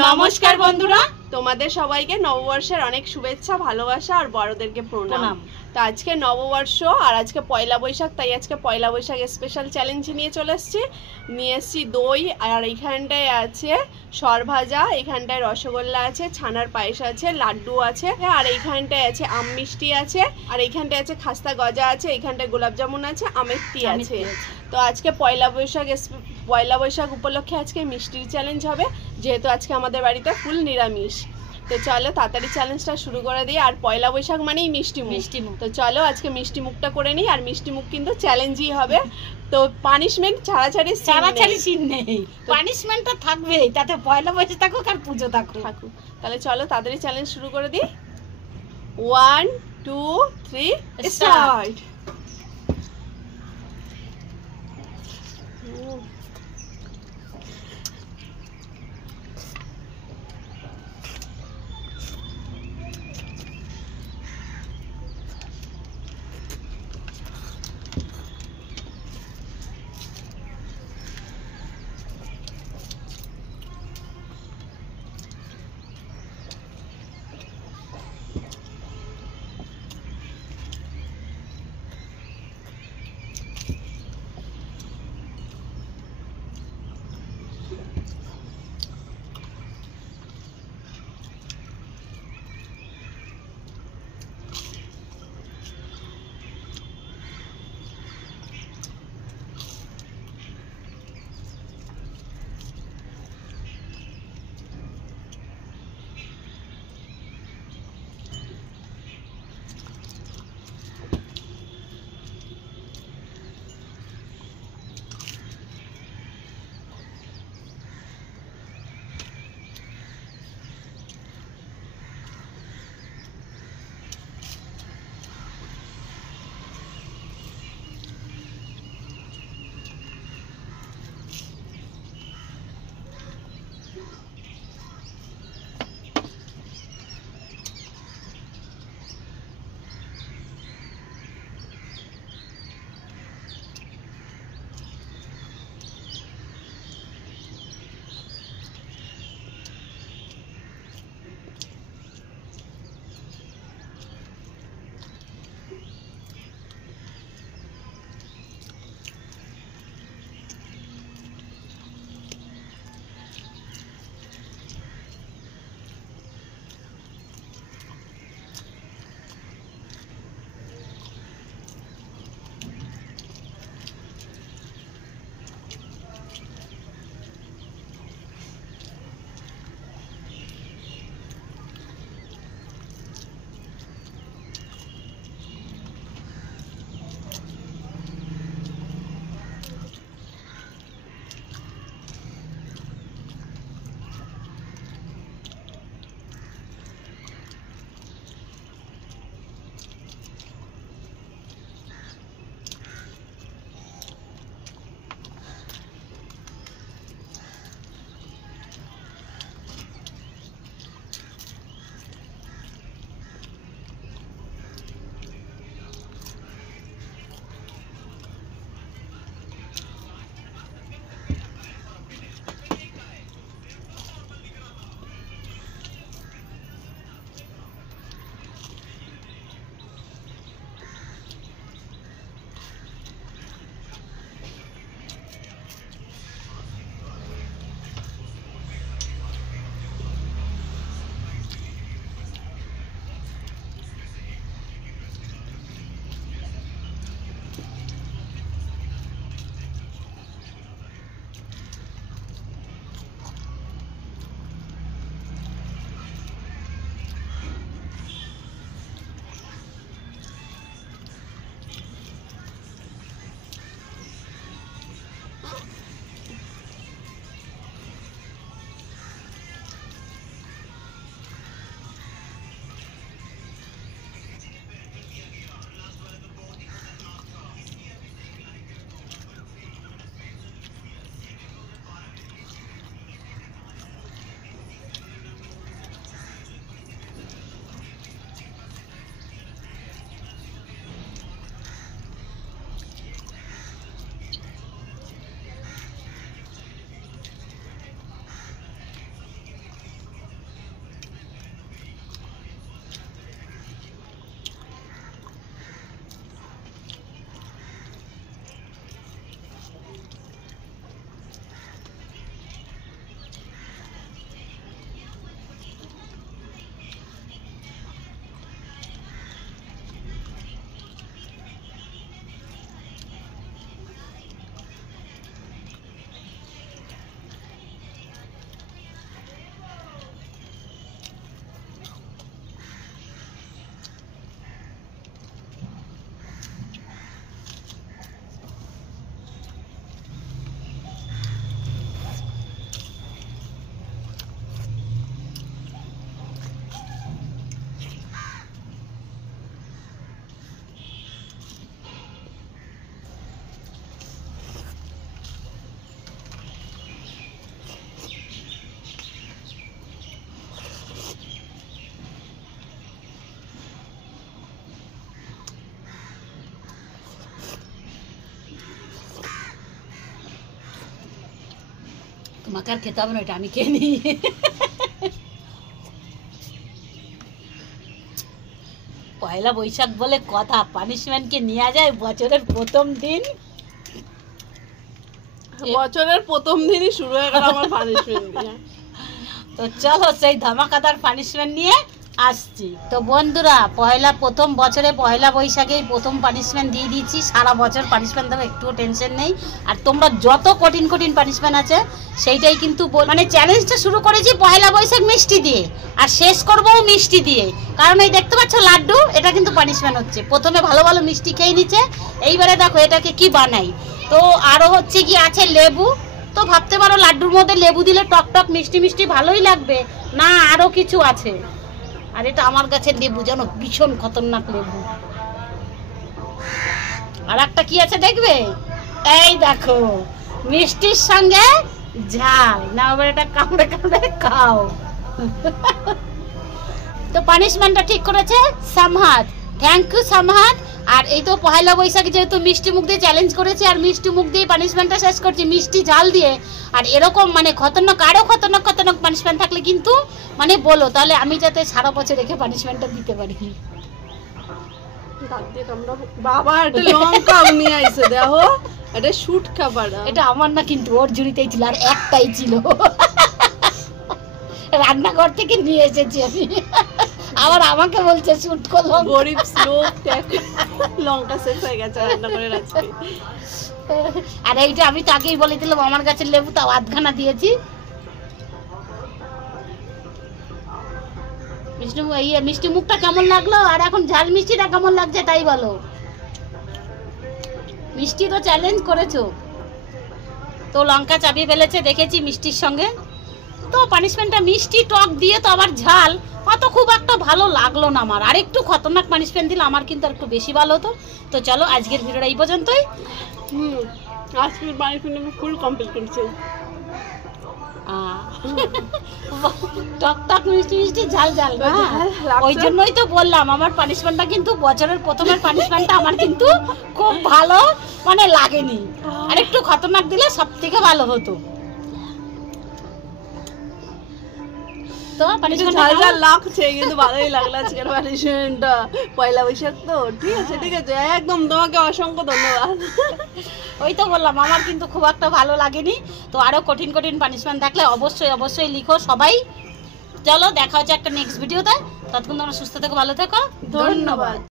নমস্কার বন্ধুরা, তোমাদের সবাইকে নববর্ষের অনেক শুভেচ্ছা, ভালোবাসা আর বড়দেরকে প্রণাম। তো আজকে নববর্ষ আর আজকে পয়লা বৈশাখ, তাই আজকে পয়লা বৈশাখ স্পেশাল চ্যালেঞ্জ নিয়ে চলে এসেছি দই, আর এইখানটায় আছে সরভাজা, এখানটায় রসগোল্লা আছে, ছানার পায়েস আছে, লাড্ডু আছে, আর এইখানটায় আছে আম মিষ্টি আছে, আর এইখানটায় আছে খাস্তা গজা আছে, এইখানটায় গোলাপ জামুন আছে, আমের টি আছে। তো আজকে পয়লা বৈশাখ উপলক্ষে আজকে মিষ্টির চ্যালেঞ্জ হবে, যেহেতু আজকে আমাদের বাড়িতে ফুল নিরামিষ। তো চলো তাড়াতাড়ি চ্যালেঞ্জটা শুরু করে দিই। আর পয়লা বৈশাখ মানেই মিষ্টি মুখ, তো চলো আজকে মিষ্টি মুখটা করে নিই। আর মিষ্টি মুখ কিন্তু চ্যালেঞ্জই হবে, তো পানিশমেন্ট ছাড়াছাড়ি সিন নেই, পানিশমেন্টটা থাকবেই, তাতে পয়লা বৈশাখ থাকুক আর পুজো থাকুক। তাহলে চলো তাড়াতাড়ি চ্যালেঞ্জ শুরু করে দিই। 1 2 3 স্টার্ট। আমাকে আর খেতে হবে না, এটা আমি খেয়ে নিই। পয়লা বৈশাখ বলে কথা, পানিশমেন্টকে নিয়ে যায় বছরের প্রথম দিন। বছরের প্রথম দিনই শুরু হয়ে গেল আমার পানিশমেন্ট দিয়ে। তো চলো সেই ধামাকাদার পানিশমেন্ট নিয়ে আসছি। তো বন্ধুরা, প্রথম বছরে পয়লা বৈশাখেই প্রথম পানিশমেন্ট দিয়ে দিয়েছি। সারা বছর পানিশমেন্ট দেবো, একটুও টেনশন নেই। আর তোমরা যত কঠিন কঠিন পানিশমেন্ট আছে সেইটাই কিন্তু মানে চ্যালেঞ্জটা শুরু করেছি পয়লা বৈশাখ মিষ্টি দিয়ে, আর শেষ করবো মিষ্টি দিয়ে। কারণ এই দেখতে পাচ্ছ লাড্ডু, এটা কিন্তু পানিশমেন্ট হচ্ছে। প্রথমে ভালো ভালো মিষ্টি খেয়ে নিচ্ছে, এইবারে দেখো এটাকে কি বানাই। তো আরও হচ্ছে কি আছে লেবু। তো ভাবতে পারো লাড্ডুর মধ্যে লেবু দিলে টক টক মিষ্টি মিষ্টি ভালোই লাগবে না, আরও কিছু আছে। আর এটা আমার গাছের লেবু, জানো, ভীষণ খতরনাক লেবু। আর একটা কি আছে দেখবে, এই দেখো মিষ্টির সঙ্গে ঝাল, না এবার এটা কামড়ে কামড়ে খাও। তো পানিশমেন্টটা ঠিক করেছে সামহাত, থ্যাংক ইউ সামহাত। আর এই তো পয়লা বৈশাখ যেহেতু মিষ্টি মুখ দিয়ে চ্যালেঞ্জ করেছি, আর মিষ্টি মুখ দিয়ে পানিশমেন্টটা শেষ করছি, মিষ্টি ঝাল দিয়ে। আর এরকম মানে খতরনাক, আরও খতরনাক খতরনাক পানিশমেন্ট থাকলে কিন্তু মানে বলো, তাহলে আমি যাতে সারা বছর রেখে পানিশমেন্টটা দিতে পারি। বাবা একটা লঙ্কা নিয়ে আইছে, দেখো এটা শুট খাবার। এটা আমার না, কিন্তু ওর ঝুড়িতেই ছিল, আর একটাই ছিল। রান্নাঘর থেকে নিয়ে এসেছি আমি। আবার আমাকে বলছে শুট করলো, গরিব লোক লঙ্কা শেষ হয়ে গেছে রান্না করে আজকে। আর এইটা আমি তাকেই বলে দিলাম আমার গাছের লেবু, তাও আধখানা দিয়েছি। মিষ্টি মুখটা কেমন লাগলো, আর এখন ঝাল মিষ্টিটা কেমন লাগছে তাই বলো। মিষ্টি তো চ্যালেঞ্জ করেছো, তো লঙ্কা চাপিয়ে ফেলেছে দেখেছি মিষ্টির সঙ্গে। তো পানিশমেন্টটা মিষ্টি টক দিয়ে তো আবার ঝাল, অত খুব একটা ভালো লাগলো না আমার। আর একটু খতরনাক পানিশমেন্ট দিলে আমার কিন্তু আর একটু বেশি ভালো হতো। তো চলো আজকের ভিডিওটা এই পর্যন্তই। আজকের পানিশমেন্ট আমি ফুল কমপ্লিট করছি। টক টক মিষ্টি মিষ্টি ঝাল ঝাল, ওই জন্যই তো বললাম আমার পানিশমেন্টটা কিন্তু বছরের প্রথমের পানিশমেন্টটা আমার কিন্তু খুব ভালো মানে লাগেনি। আর একটু খতরনাক দিলে সব থেকে ভালো হতো। তো পানিশমেন্টটা লাগছে কিন্তু ভালোই লাগলো আজকের পানিশমেন্টটা। পয়লা বৈশাখ তো ঠিক আছে, ঠিক আছে, একদম তোমাকে অসংখ্য ধন্যবাদ। ওই তো বললাম আমার কিন্তু খুব একটা ভালো লাগেনি। তো আরো কঠিন কঠিন পানিশমেন্ট থাকলে অবশ্যই অবশ্যই লিখো সবাই। চলো দেখা হচ্ছে একটা নেক্সট ভিডিওতে, ততক্ষণ তোমরা সুস্থ থেকো, ভালো থেকো, ধন্যবাদ।